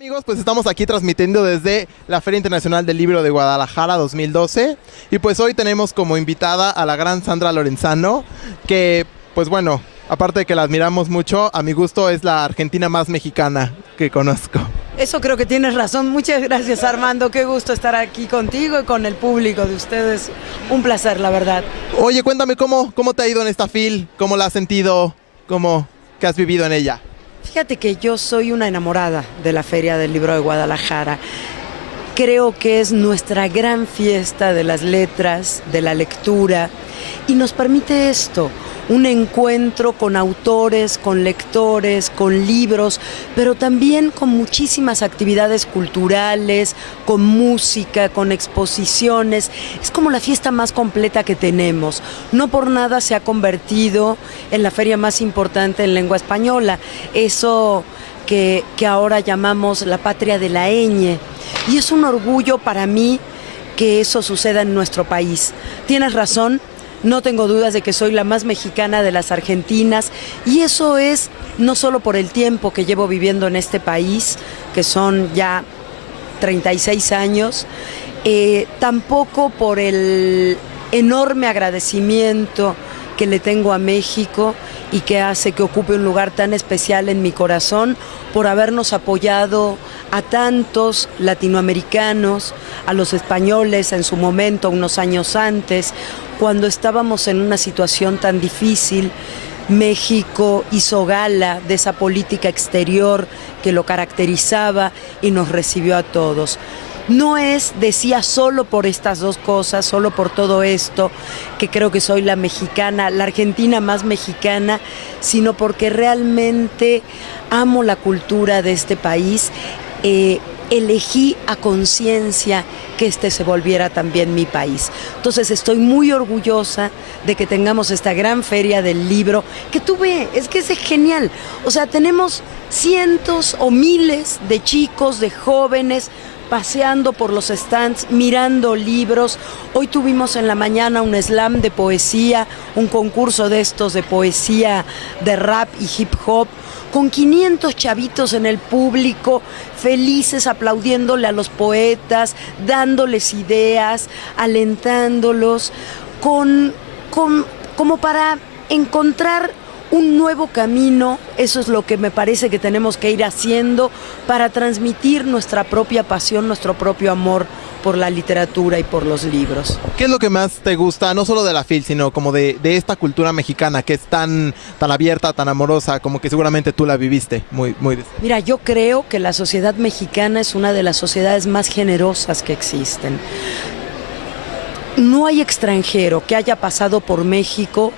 Amigos, pues estamos aquí transmitiendo desde la Feria Internacional del Libro de Guadalajara 2012 y pues hoy tenemos como invitada a la gran Sandra Lorenzano, que pues bueno, aparte de que la admiramos mucho, a mi gusto es la argentina más mexicana que conozco. Eso creo que tienes razón. Muchas gracias, Armando. Qué gusto estar aquí contigo y con el público de ustedes. Un placer, la verdad. Oye, cuéntame cómo te ha ido en esta FIL, cómo la has sentido, qué has vivido en ella. Fíjate que yo soy una enamorada de la Feria del Libro de Guadalajara. Creo que es nuestra gran fiesta de las letras, de la lectura, y nos permite esto, un encuentro con autores, con lectores, con libros, pero también con muchísimas actividades culturales, con música, con exposiciones. Es como la fiesta más completa que tenemos. No por nada se ha convertido en la feria más importante en lengua española. Eso que ahora llamamos la patria de la ñ. Y es un orgullo para mí que eso suceda en nuestro país. Tienes razón. No tengo dudas de que soy la más mexicana de las argentinas, y eso es no solo por el tiempo que llevo viviendo en este país, que son ya 36 años, tampoco por el enorme agradecimiento que le tengo a México y que hace que ocupe un lugar tan especial en mi corazón por habernos apoyado a tantos latinoamericanos, a los españoles en su momento, unos años antes, cuando estábamos en una situación tan difícil. México hizo gala de esa política exterior que lo caracterizaba y nos recibió a todos. No es, decía, solo por estas dos cosas, solo por todo esto, que creo que soy la mexicana, la argentina más mexicana, sino porque realmente amo la cultura de este país. Elegí a conciencia que este se volviera también mi país. Entonces estoy muy orgullosa de que tengamos esta gran feria del libro, que tú ves, es que es genial. O sea, tenemos cientos o miles de chicos, de jóvenes, paseando por los stands, mirando libros. Hoy tuvimos en la mañana un slam de poesía, un concurso de estos de poesía, de rap y hip hop, con 500 chavitos en el público, felices, aplaudiéndole a los poetas, dándoles ideas, alentándolos, como para encontrar un nuevo camino. Eso es lo que me parece que tenemos que ir haciendo para transmitir nuestra propia pasión, nuestro propio amor por la literatura y por los libros. ¿Qué es lo que más te gusta, no solo de la FIL, sino como de esta cultura mexicana que es tan abierta, tan amorosa, como que seguramente tú la viviste muy de... Mira, yo creo que la sociedad mexicana es una de las sociedades más generosas que existen. No hay extranjero que haya pasado por México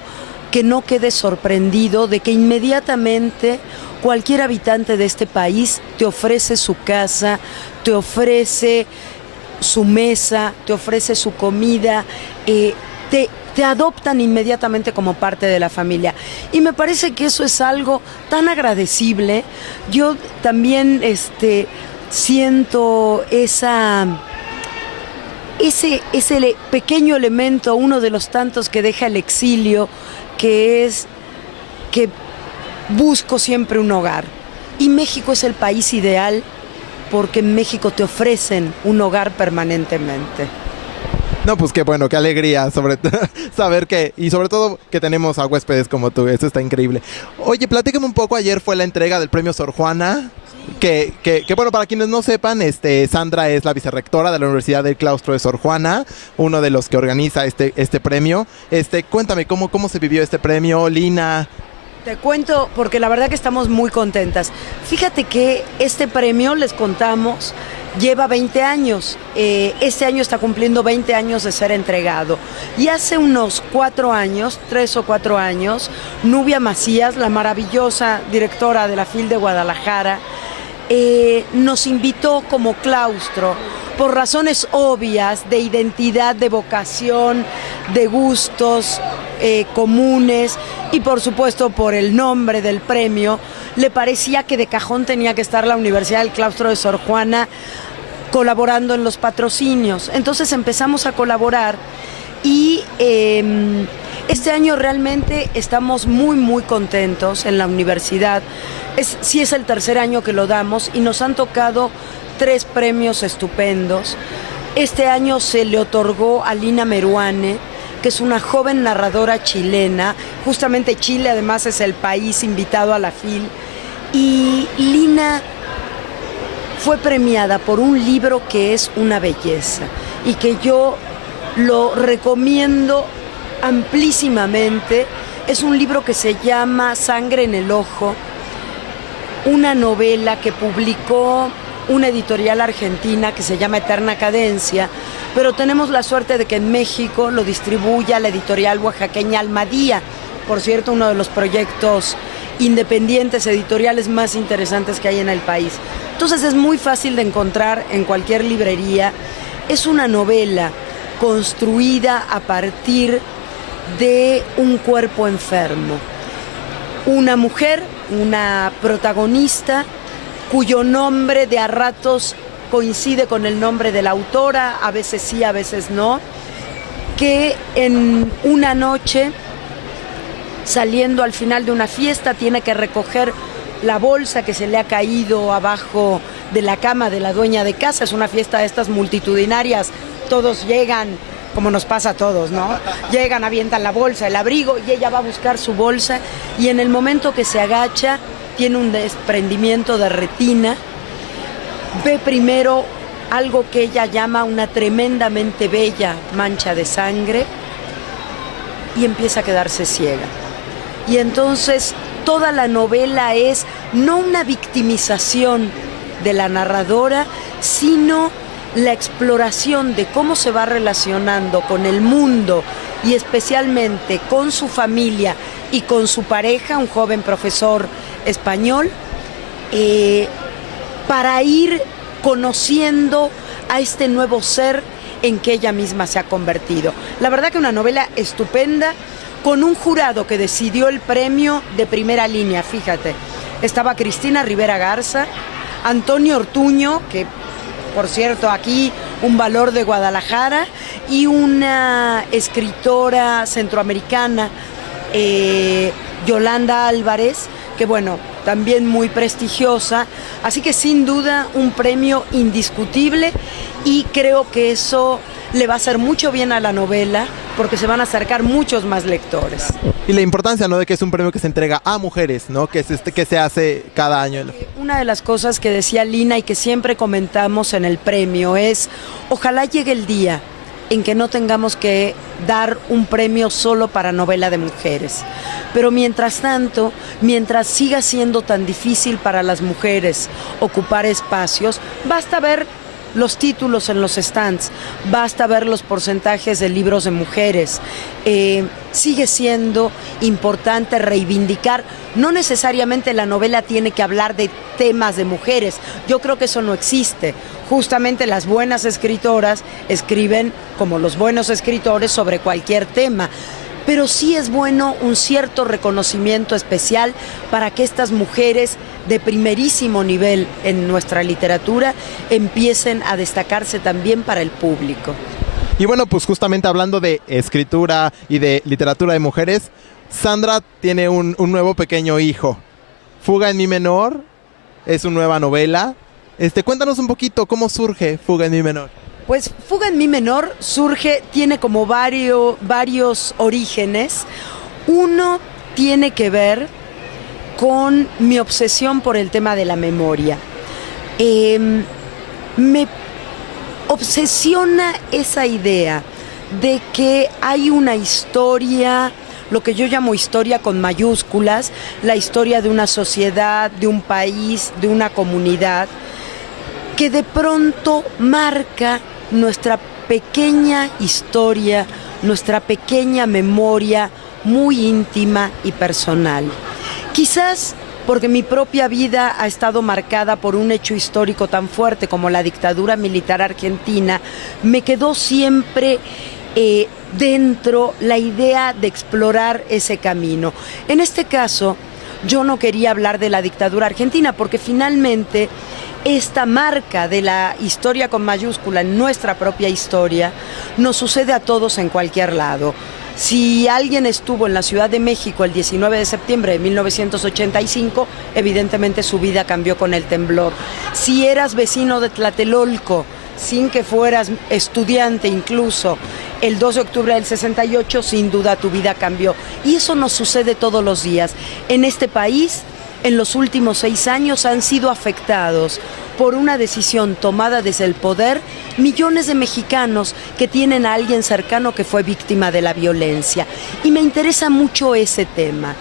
que no quede sorprendido de que inmediatamente cualquier habitante de este país te ofrece su casa, te ofrece su mesa, te ofrece su comida, te adoptan inmediatamente como parte de la familia. Y me parece que eso es algo tan agradecible. Yo también siento ese pequeño elemento, uno de los tantos que deja el exilio, que es que busco siempre un hogar. Y México es el país ideal porque en México te ofrecen un hogar permanentemente. No, pues qué bueno, qué alegría saber que, y sobre todo que tenemos a huéspedes como tú, eso está increíble. Oye, platícame un poco, ayer fue la entrega del premio Sor Juana, que bueno, para quienes no sepan, Sandra es la vicerrectora de la Universidad del Claustro de Sor Juana, uno de los que organiza este premio. Cuéntame, ¿cómo se vivió este premio, Lina? Te cuento, porque la verdad que estamos muy contentas. Fíjate que este premio, les contamos, lleva 20 años. Este año está cumpliendo 20 años de ser entregado. Y hace unos 4 años, 3 o 4 años, Nubia Macías, la maravillosa directora de la FIL de Guadalajara, nos invitó como claustro, por razones obvias de identidad, de vocación, de gustos comunes y por supuesto por el nombre del premio. Le parecía que de cajón tenía que estar la Universidad del Claustro de Sor Juana colaborando en los patrocinios. Entonces empezamos a colaborar y Este año realmente estamos muy contentos en la universidad. Sí es el tercer año que lo damos y nos han tocado 3 premios estupendos. Este año se le otorgó a Lina Meruane, que es una joven narradora chilena. Justamente Chile además es el país invitado a la FIL. Y Lina fue premiada por un libro que es una belleza y que yo lo recomiendo amplísimamente. Es un libro que se llama Sangre en el Ojo, una novela que publicó una editorial argentina que se llama Eterna Cadencia, pero tenemos la suerte de que en México lo distribuya la editorial oaxaqueña Almadía, por cierto, uno de los proyectos independientes editoriales más interesantes que hay en el país. Entonces es muy fácil de encontrar en cualquier librería. Es una novela construida a partir de un cuerpo enfermo. Una mujer, una protagonista, cuyo nombre de a ratos coincide con el nombre de la autora, a veces sí, a veces no, que en una noche, saliendo al final de una fiesta, tiene que recoger la bolsa que se le ha caído abajo de la cama de la dueña de casa. Es una fiesta de estas multitudinarias, todos llegan, como nos pasa a todos, ¿no? Llegan, avientan la bolsa, el abrigo, y ella va a buscar su bolsa, y en el momento que se agacha, tiene un desprendimiento de retina, ve primero algo que ella llama una tremendamente bella mancha de sangre, y empieza a quedarse ciega. Y entonces toda la novela es no una victimización de la narradora, sino la exploración de cómo se va relacionando con el mundo y especialmente con su familia y con su pareja, un joven profesor español, para ir conociendo a este nuevo ser en que ella misma se ha convertido. La verdad que una novela estupenda, con un jurado que decidió el premio de primera línea, fíjate. Estaba Cristina Rivera Garza, Antonio Ortuño, que por cierto aquí un valor de Guadalajara, y una escritora centroamericana, Yolanda Álvarez, que bueno, también muy prestigiosa. Así que sin duda un premio indiscutible, y creo que eso le va a hacer mucho bien a la novela, porque se van a acercar muchos más lectores. Y la importancia, ¿no?, de que es un premio que se entrega a mujeres, ¿no?, que es que se hace cada año. Una de las cosas que decía Lina y que siempre comentamos en el premio es: ojalá llegue el día en que no tengamos que dar un premio solo para novela de mujeres. Pero mientras tanto, mientras siga siendo tan difícil para las mujeres ocupar espacios, basta ver los títulos en los stands, basta ver los porcentajes de libros de mujeres. Sigue siendo importante reivindicar, no necesariamente la novela tiene que hablar de temas de mujeres, yo creo que eso no existe. Justamente las buenas escritoras escriben como los buenos escritores sobre cualquier tema, pero sí es bueno un cierto reconocimiento especial para que estas mujeres de primerísimo nivel en nuestra literatura empiecen a destacarse también para el público. Y bueno, pues justamente hablando de escritura y de literatura de mujeres, Sandra tiene un nuevo pequeño hijo. Fuga en Mi Menor es una nueva novela. Cuéntanos un poquito cómo surge Fuga en Mi Menor. Pues Fuga en Mi Menor tiene como varios orígenes. Uno tiene que ver con mi obsesión por el tema de la memoria. Me obsesiona esa idea de que hay una historia, lo que yo llamo historia con mayúsculas, la historia de una sociedad, de un país, de una comunidad, que de pronto marca nuestra pequeña historia, nuestra pequeña memoria muy íntima y personal. Quizás porque mi propia vida ha estado marcada por un hecho histórico tan fuerte como la dictadura militar argentina, me quedó siempre dentro la idea de explorar ese camino. En este caso, yo no quería hablar de la dictadura argentina porque finalmente esta marca de la historia con mayúscula en nuestra propia historia nos sucede a todos en cualquier lado. Si alguien estuvo en la Ciudad de México el 19 de septiembre de 1985, evidentemente su vida cambió con el temblor. Si eras vecino de Tlatelolco, sin que fueras estudiante incluso, el 2 de octubre del 68, sin duda tu vida cambió. Y eso nos sucede todos los días. En este país, en los últimos 6 años, han sido afectados por una decisión tomada desde el poder millones de mexicanos que tienen a alguien cercano que fue víctima de la violencia. Y me interesa mucho ese tema.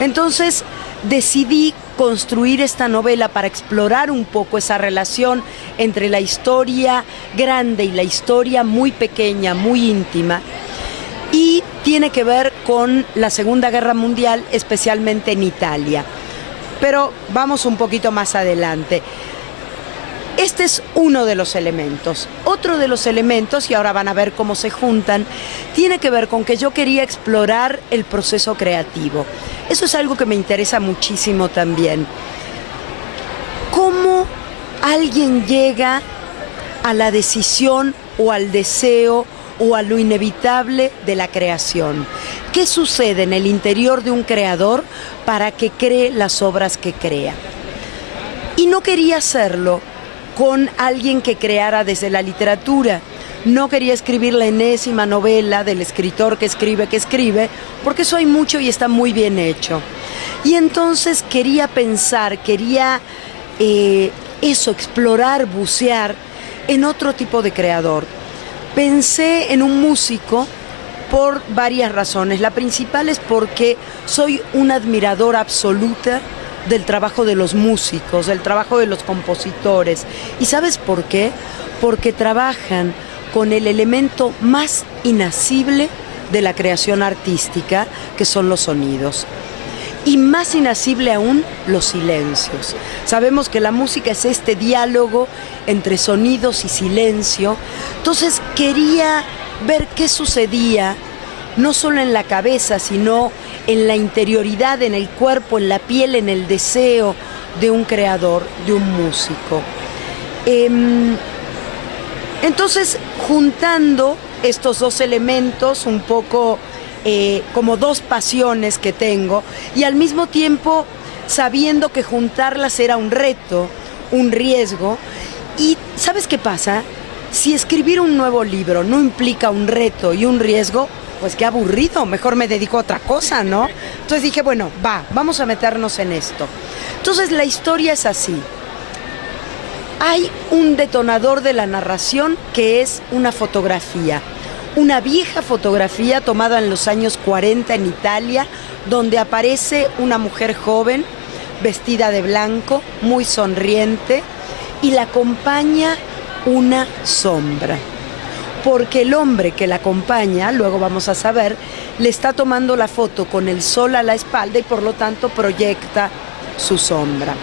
Entonces, decidí construir esta novela para explorar un poco esa relación entre la historia grande y la historia muy pequeña, muy íntima, y tiene que ver con la Segunda Guerra Mundial, especialmente en Italia. Pero vamos un poquito más adelante. Este es uno de los elementos. Otro de los elementos, y ahora van a ver cómo se juntan, tiene que ver con que yo quería explorar el proceso creativo. Eso es algo que me interesa muchísimo también. ¿Cómo alguien llega a la decisión o al deseo o a lo inevitable de la creación? ¿Qué sucede en el interior de un creador para que cree las obras que crea? Y no quería hacerlo con alguien que creara desde la literatura. No quería escribir la enésima novela del escritor que escribe, porque eso hay mucho y está muy bien hecho. Y entonces quería pensar, explorar, bucear en otro tipo de creador. Pensé en un músico por varias razones. La principal es porque soy una admiradora absoluta del trabajo de los músicos, del trabajo de los compositores. ¿Y sabes por qué? Porque trabajan con el elemento más inasible de la creación artística, que son los sonidos. Y más inasible aún, los silencios. Sabemos que la música es este diálogo entre sonidos y silencio. Entonces quería ver qué sucedía, no solo en la cabeza, sino en la interioridad, en el cuerpo, en la piel, en el deseo de un creador, de un músico. Entonces, juntando estos dos elementos, un poco como dos pasiones que tengo, y al mismo tiempo sabiendo que juntarlas era un reto, un riesgo. Y ¿sabes qué pasa? Si escribir un nuevo libro no implica un reto y un riesgo, pues qué aburrido, mejor me dedico a otra cosa, ¿no? Entonces dije, bueno, vamos a meternos en esto. Entonces la historia es así. Hay un detonador de la narración que es una fotografía, una vieja fotografía tomada en los años 40 en Italia, donde aparece una mujer joven, vestida de blanco, muy sonriente, y la acompaña una sombra. Porque el hombre que la acompaña, luego vamos a saber, le está tomando la foto con el sol a la espalda y por lo tanto proyecta su sombra.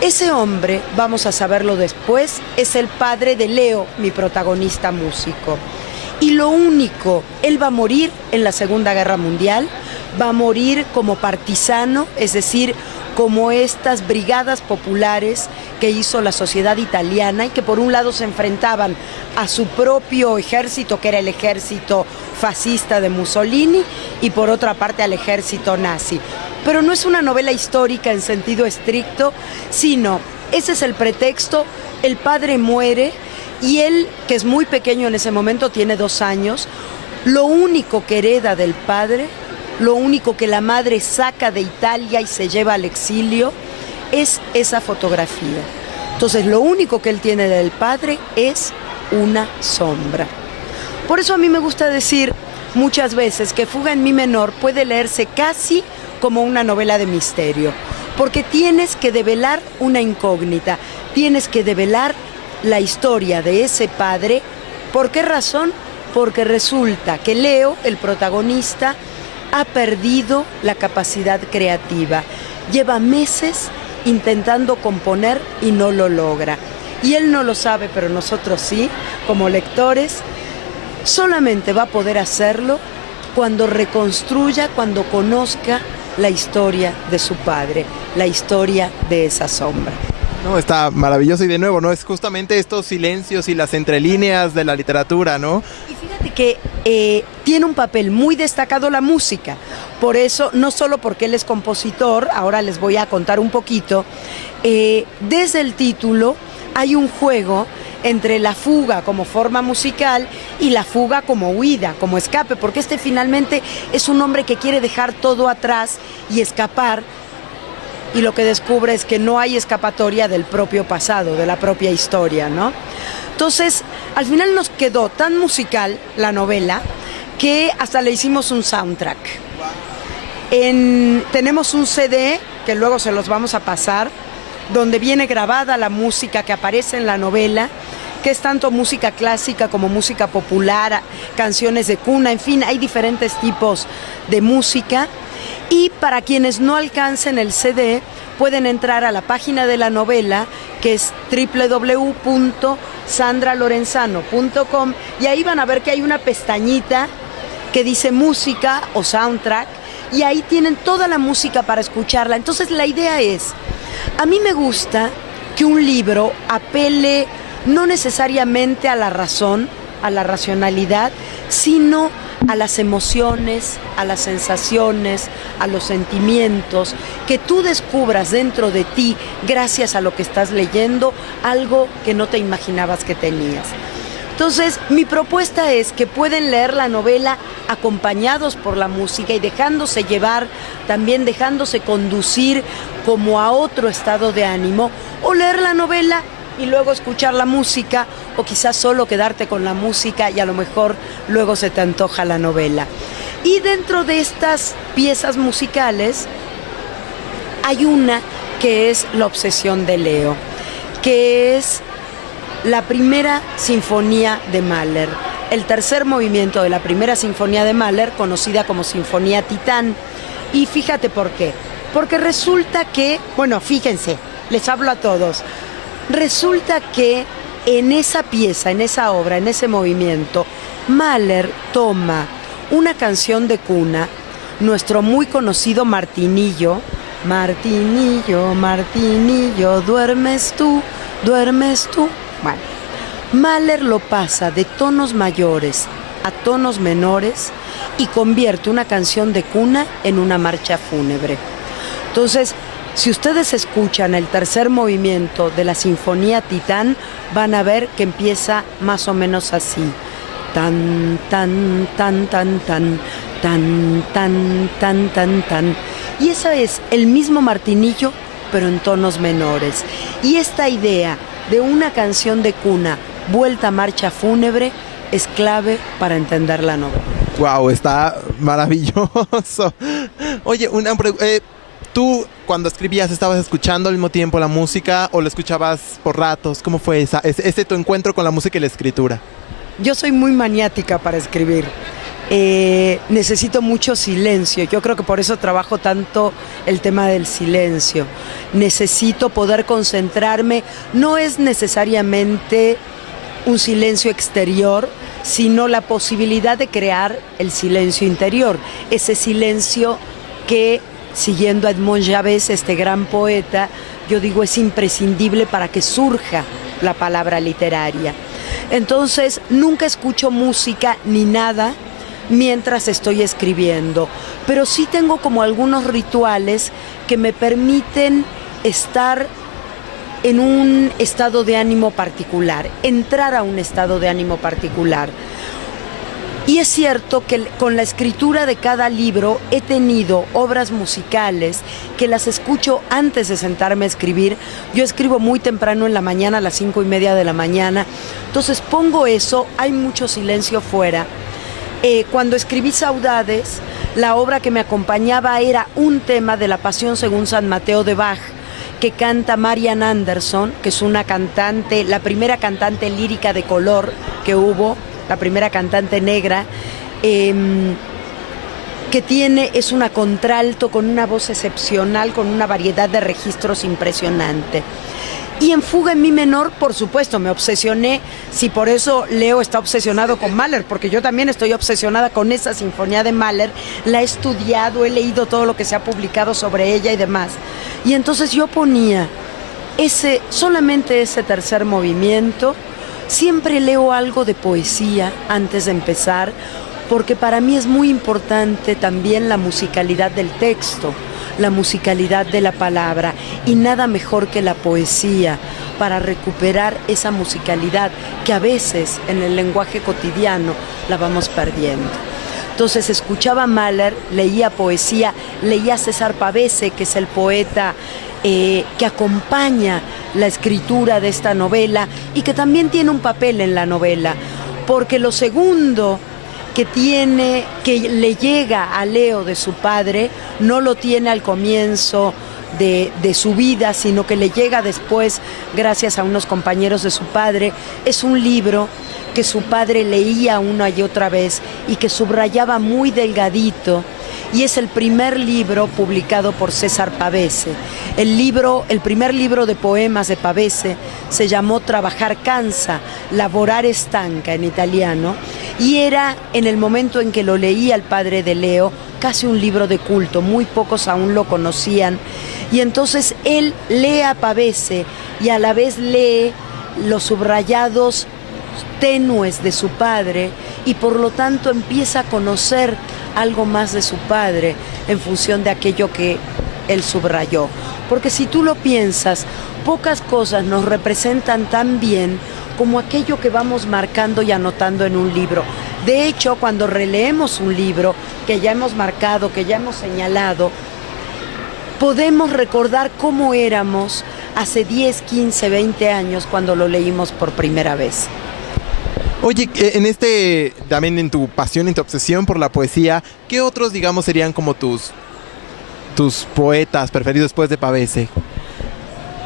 Ese hombre, vamos a saberlo después, es el padre de Leo, mi protagonista músico. Y lo único, él va a morir en la Segunda Guerra Mundial, va a morir como partisano, es decir, como estas brigadas populares que hizo la sociedad italiana y que por un lado se enfrentaban a su propio ejército, que era el ejército fascista de Mussolini, y por otra parte al ejército nazi. Pero no es una novela histórica en sentido estricto, sino ese es el pretexto, el padre muere y él, que es muy pequeño en ese momento, tiene 2 años, lo único que hereda del padre, lo único que la madre saca de Italia y se lleva al exilio, es esa fotografía. Entonces lo único que él tiene del padre es una sombra. Por eso a mí me gusta decir muchas veces que Fuga en Mi menor puede leerse casi como una novela de misterio, porque tienes que develar una incógnita, tienes que develar la historia de ese padre. ¿Por qué razón? Porque resulta que Leo, el protagonista, ha perdido la capacidad creativa. Lleva meses intentando componer y no lo logra. Y él no lo sabe, pero nosotros sí, como lectores. Solamente va a poder hacerlo cuando reconstruya, cuando conozca la historia de su padre, la historia de esa sombra. No, está maravilloso y de nuevo, ¿no? Es justamente estos silencios y las entrelíneas de la literatura, ¿no? Y fíjate que tiene un papel muy destacado la música. Por eso, no solo porque él es compositor, ahora les voy a contar un poquito, desde el título hay un juego entre la fuga como forma musical y la fuga como huida, como escape, porque este finalmente es un hombre que quiere dejar todo atrás y escapar, y lo que descubre es que no hay escapatoria del propio pasado, de la propia historia, ¿no? Entonces, al final nos quedó tan musical la novela que hasta le hicimos un soundtrack. Tenemos un CD, que luego se los vamos a pasar, donde viene grabada la música que aparece en la novela, que es tanto música clásica como música popular, canciones de cuna, en fin, hay diferentes tipos de música. Y para quienes no alcancen el CD, pueden entrar a la página de la novela, que es www.sandralorenzano.com, y ahí van a ver que hay una pestañita que dice música o soundtrack, y ahí tienen toda la música para escucharla. Entonces la idea es, a mí me gusta que un libro apele no necesariamente a la razón, a la racionalidad, sino a las emociones, a las sensaciones, a los sentimientos, que tú descubras dentro de ti, gracias a lo que estás leyendo, algo que no te imaginabas que tenías. Entonces, mi propuesta es que pueden leer la novela acompañados por la música y dejándose llevar, también dejándose conducir como a otro estado de ánimo, o leer la novela y luego escuchar la música, o quizás solo quedarte con la música y a lo mejor luego se te antoja la novela. Y dentro de estas piezas musicales hay una que es La obsesión de Leo, que es la primera sinfonía de Mahler, el tercer movimiento de la primera sinfonía de Mahler, conocida como Sinfonía Titán. Y fíjate por qué. Porque resulta que, bueno, fíjense, les hablo a todos. Resulta que en esa pieza, en esa obra, en ese movimiento, Mahler toma una canción de cuna, nuestro muy conocido Martinillo, Martinillo, Martinillo, duermes tú, duermes tú. Bueno, Mahler lo pasa de tonos mayores a tonos menores y convierte una canción de cuna en una marcha fúnebre. Entonces, si ustedes escuchan el tercer movimiento de la Sinfonía Titán, van a ver que empieza más o menos así. Tan, tan, tan, tan, tan, tan, tan, tan, tan, tan. Y ese es el mismo Martinillo, pero en tonos menores. Y esta idea de una canción de cuna vuelta a marcha fúnebre es clave para entender la novela. Wow, está maravilloso. Oye, ¿tú cuando escribías estabas escuchando al mismo tiempo la música o la escuchabas por ratos? ¿Cómo fue ese tu encuentro con la música y la escritura? Yo soy muy maniática para escribir. Necesito mucho silencio. Yo creo que por eso trabajo tanto el tema del silencio. Necesito poder concentrarme. No es necesariamente un silencio exterior, sino la posibilidad de crear el silencio interior. Ese silencio que, siguiendo a Edmond Javés, este gran poeta, yo digo es imprescindible para que surja la palabra literaria. Entonces, nunca escucho música ni nada mientras estoy escribiendo, pero sí tengo como algunos rituales que me permiten estar en un estado de ánimo particular, entrar a un estado de ánimo particular. Y es cierto que con la escritura de cada libro he tenido obras musicales que las escucho antes de sentarme a escribir. Yo escribo muy temprano en la mañana, a las 5:30 de la mañana. Entonces pongo eso, hay mucho silencio fuera. Cuando escribí Saudades, la obra que me acompañaba era un tema de la Pasión según San Mateo de Bach, que canta Marian Anderson, que es una cantante, la primera cantante lírica de color que hubo, la primera cantante negra, que es una contralto con una voz excepcional, con una variedad de registros impresionante. Y en Fuga en Mi menor, por supuesto, me obsesioné, si por eso Leo está obsesionado con Mahler, porque yo también estoy obsesionada con esa sinfonía de Mahler, la he estudiado, he leído todo lo que se ha publicado sobre ella y demás. Y entonces yo ponía solamente ese tercer movimiento. Siempre leo algo de poesía antes de empezar, porque para mí es muy importante también la musicalidad del texto, la musicalidad de la palabra, y nada mejor que la poesía para recuperar esa musicalidad que a veces en el lenguaje cotidiano la vamos perdiendo. Entonces escuchaba Mahler, leía poesía, leía a César Pavese, que es el poeta que acompaña la escritura de esta novela y que también tiene un papel en la novela, porque lo segundo que le llega a Leo de su padre, no lo tiene al comienzo de su vida, sino que le llega después gracias a unos compañeros de su padre. Es un libro que su padre leía una y otra vez y que subrayaba muy delgadito, y es el primer libro publicado por César Pavese. El primer libro de poemas de Pavese se llamó Trabajar cansa, lavorare stanca en italiano, y era, en el momento en que lo leía el padre de Leo, casi un libro de culto, muy pocos aún lo conocían, y entonces él lee a Pavese y a la vez lee los subrayados tenues de su padre, y por lo tanto empieza a conocer algo más de su padre en función de aquello que él subrayó. Porque si tú lo piensas, pocas cosas nos representan tan bien como aquello que vamos marcando y anotando en un libro. De hecho, cuando releemos un libro que ya hemos marcado, que ya hemos señalado, podemos recordar cómo éramos hace 10, 15, 20 años cuando lo leímos por primera vez. Oye, también en tu pasión, en tu obsesión por la poesía, ¿qué otros, digamos, serían como tus poetas preferidos después de Pavese?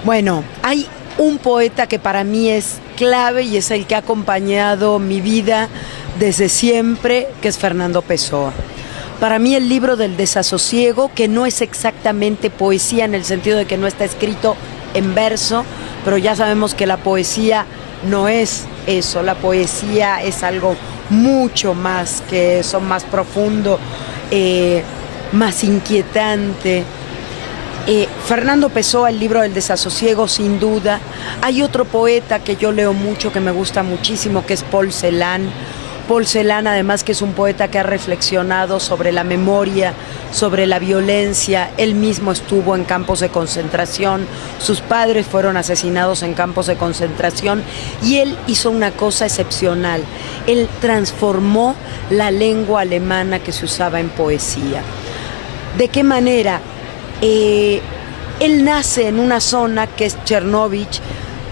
Bueno, hay un poeta que para mí es clave y es el que ha acompañado mi vida desde siempre, que es Fernando Pessoa. Para mí el libro del desasosiego, que no es exactamente poesía en el sentido de que no está escrito en verso, pero ya sabemos que la poesía no es eso, la poesía es algo mucho más que eso, más profundo, más inquietante. Fernando Pessoa, el libro del desasosiego, sin duda. Hay otro poeta que yo leo mucho, que me gusta muchísimo, que es Paul Celan. Paul Celan, además, que es un poeta que ha reflexionado sobre la memoria, sobre la violencia. Él mismo estuvo en campos de concentración, sus padres fueron asesinados en campos de concentración, y él hizo una cosa excepcional. Él transformó la lengua alemana que se usaba en poesía. ¿De qué manera? Él nace en una zona que es Chernóbil,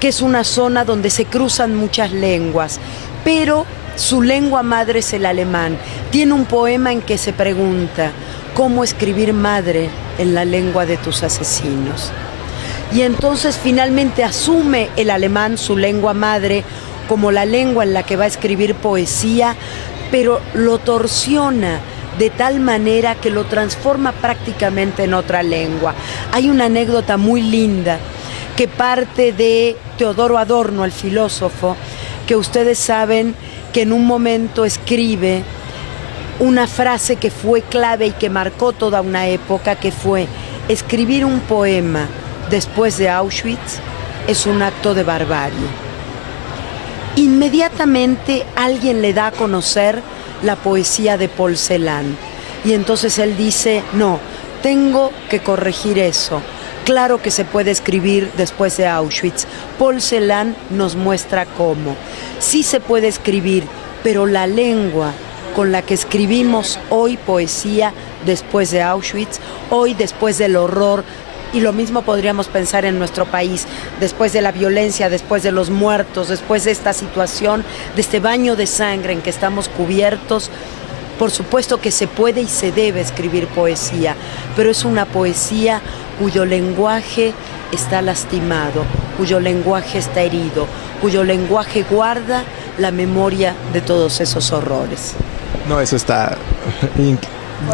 que es una zona donde se cruzan muchas lenguas, pero su lengua madre es el alemán. Tiene un poema en que se pregunta: ¿cómo escribir madre en la lengua de tus asesinos? Y entonces finalmente asume el alemán, su lengua madre, como la lengua en la que va a escribir poesía, pero lo torsiona de tal manera que lo transforma prácticamente en otra lengua. Hay una anécdota muy linda que parte de Teodoro Adorno, el filósofo, que ustedes saben que en un momento escribe una frase que fue clave y que marcó toda una época, que fue: escribir un poema después de Auschwitz es un acto de barbarie. Inmediatamente alguien le da a conocer la poesía de Paul Celan, y entonces él dice: no, tengo que corregir eso. Claro que se puede escribir después de Auschwitz. Paul Celan nos muestra cómo. Sí se puede escribir, pero la lengua con la que escribimos hoy poesía después de Auschwitz, hoy después del horror, y lo mismo podríamos pensar en nuestro país, después de la violencia, después de los muertos, después de esta situación, de este baño de sangre en que estamos cubiertos. Por supuesto que se puede y se debe escribir poesía, pero es una poesía cuyo lenguaje está lastimado, cuyo lenguaje está herido, cuyo lenguaje guarda la memoria de todos esos horrores. No, eso está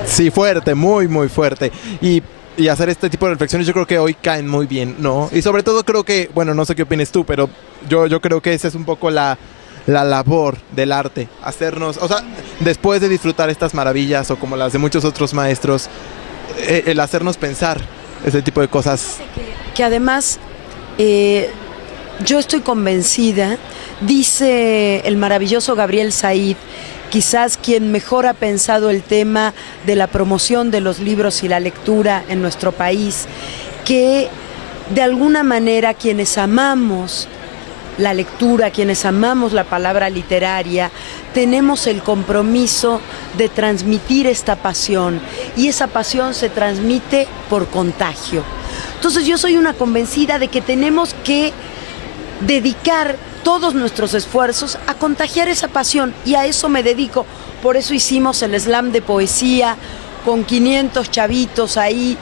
sí, fuerte, muy, muy fuerte. Y hacer este tipo de reflexiones yo creo que hoy caen muy bien, ¿no? Y sobre todo creo que, bueno, no sé qué opinas tú, pero yo creo que esa es un poco la labor del arte, hacernos, o sea, después de disfrutar estas maravillas o como las de muchos otros maestros, el hacernos pensar ese tipo de cosas. Que además Yo estoy convencida, dice el maravilloso Gabriel Said, quizás quien mejor ha pensado el tema de la promoción de los libros y la lectura en nuestro país, que de alguna manera quienes amamos la lectura, quienes amamos la palabra literaria, tenemos el compromiso de transmitir esta pasión, y esa pasión se transmite por contagio. Entonces yo soy una convencida de que tenemos que dedicar todos nuestros esfuerzos a contagiar esa pasión, y a eso me dedico. Por eso hicimos el slam de poesía con 500 chavitos ahí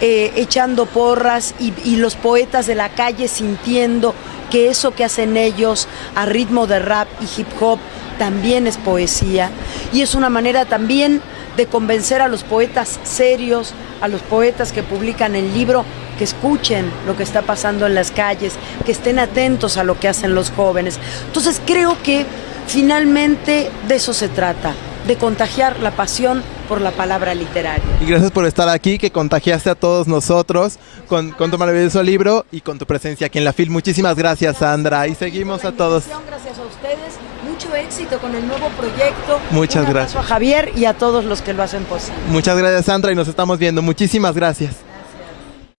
echando porras, y los poetas de la calle sintiendo que eso que hacen ellos a ritmo de rap y hip hop también es poesía, y es una manera también de convencer a los poetas serios, a los poetas que publican el libro, que escuchen lo que está pasando en las calles, que estén atentos a lo que hacen los jóvenes. Entonces creo que finalmente de eso se trata, de contagiar la pasión por la palabra literaria. Y gracias por estar aquí, que contagiaste a todos nosotros con tu maravilloso libro y con tu presencia aquí en la FIL. Muchísimas gracias, Sandra, y seguimos a todos. Gracias a ustedes, mucho éxito con el nuevo proyecto. Muchas gracias. Un abrazo a Javier y a todos los que lo hacen posible. Muchas gracias, Sandra, y nos estamos viendo. Muchísimas gracias.